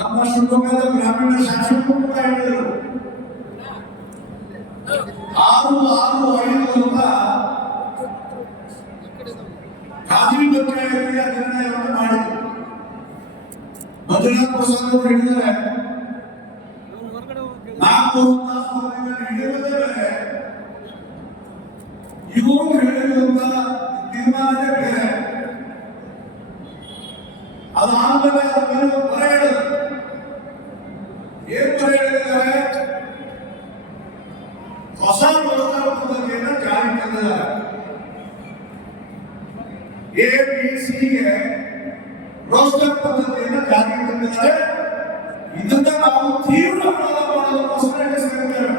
ನಮ್ಮ ಶಿವಮೊಗ್ಗದ ಗ್ರಾಮೀಣ ಶಾಸಕರು ಕೂಡ ಹೇಳಿದರು 665 ಅಂತ ಖಾಸಗಿ ಪಂಚಾಯತಿಯ ನಿರ್ಣಯವನ್ನು ಮಾಡಿದರು. ಮಂಜುನಾಥ್ ಪ್ರಸಾದ್ ಅವರು ಹೇಳಿದರೆ 4 ಹಿಡಿಯುವುದೇ ಬೇರೆ, ಇವರು ಹೇಳಿರುವಂತ ತೀರ್ಮಾನವೇ ಬೇರೆ. ಅದಾದ್ಮೇಲೆ ಅದನ್ನು ಬರ ಹೇಳಿದರು. ಏನ್ ಬರ ಹೇಳಿದ್ದಾರೆ? ಹೊಸ ರೋಸ್ಟರ್ ಪದ್ಧತಿಯನ್ನು ಜಾರಿ ತಂದಿದ್ದಾರೆ. ಎಬಿಸಿಗೆ ರೋಸ್ಟರ್ ಪದ್ಧತಿಯನ್ನು ಜಾರಿ ತಂದಿದ್ದಾರೆ. ಇದನ್ನ ನಾವು ತೀವ್ರ ವಿರೋಧ ಮಾಡೋದಕ್ಕೋಸ್ಕರ ನಡೆಸಿದ್ದೇವೆ.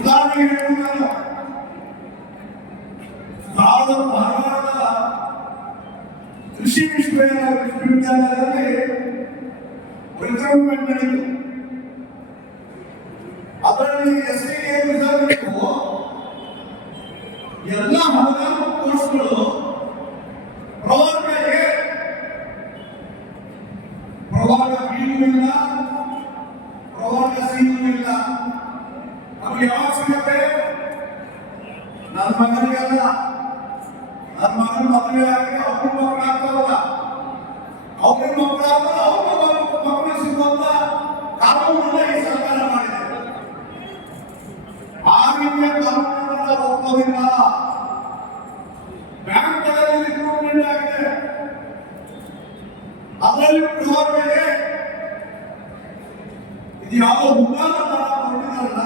ಉದಾಹರಣೆಗೆ ಹೇಳುವುದಾದ್ರೆ ಧಾರವಾಡದ ಕೃಷಿ ವಿಶ್ವವಿದ್ಯಾಲಯದಲ್ಲಿ ರಿಕ್ರೂಟ್ಮೆಂಟ್ ನಡೆಯಿತು. ಅದರಲ್ಲಿ ಎಸ್ಸಿಗೆ ರಿಸರ್ವ್ ಎಲ್ಲ 14 ಕೋರ್ಸ್ಗಳು ಪ್ರವರ್ಗ ಎ, ಪ್ರವರ್ಗ ಬಿ ಇಲ್ಲ, ಪ್ರವರ್ಗ ಸಿ ಇಲ್ಲ. ನಮ್ಗೆ ಯಾವಾಗ ಸಿಗುತ್ತೆ? ನನ್ನ ಮಗನಿಗೆಲ್ಲ, ನನ್ನ ಮಗನ ಮದುವೆ ಆಗಿ ಅವ್ರ ಮಕ್ಕಳಾಗ್ತಾವಲ್ಲ, ಅವ್ರ ಮಕ್ಕಳಾದ್ರೆ ಅವ್ರ ಮಕ್ಕಳು ಸಿಗುವಂತ ಕಾನೂನನ್ನ ಈ ಸರ್ಕಾರ ಮಾಡಿದೆ. ಆ ರೀತಿಯ ಕಾನೂನನ್ನ ಒಪ್ಪೋದಿಲ್ಲ. ಬ್ಯಾಂಕ್ಗಳಲ್ಲಿ ರಿಕ್ರೂಟ್ಮೆಂಟ್ ಆಗಿದೆ, ಅದರಲ್ಲಿ ಪ್ರವರ್ಗಕ್ಕೆ ಇದು ಯಾವುದೋ ಹುನ್ನಾರ ಹೊರಟಿದಾರಲ್ಲ,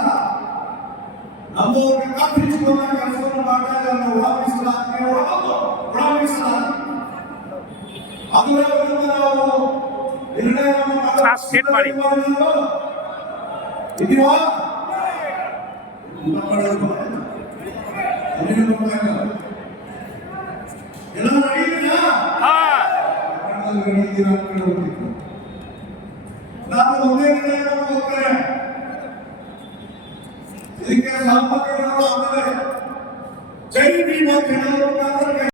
ನಮ್ಮವ್ರಿಗೆ ಕಾಪಿಸಿಕೊಂಡ ಕೆಲಸವನ್ನು ಮಾಡ್ತಾ ಇದ್ದಾರೆ. ಉಡಾಯಿಸಲಾಗಿದೆ. ಅದರ ವಿರುದ್ಧ ನಾವು ನಿರ್ಣಯವನ್ನು ಇದೆಯಾ? ಎಲ್ಲ ನಡೆಯುತ್ತೀರಾ? ನಾನು ಒಂದೇ ನಿರ್ಣಯವನ್ನು ಹೋಗ್ತೇನೆ. ಇದಕ್ಕೆ ಸಹಮತಗಳು ಆಮೇಲೆ ಜೈ ಭೀಮ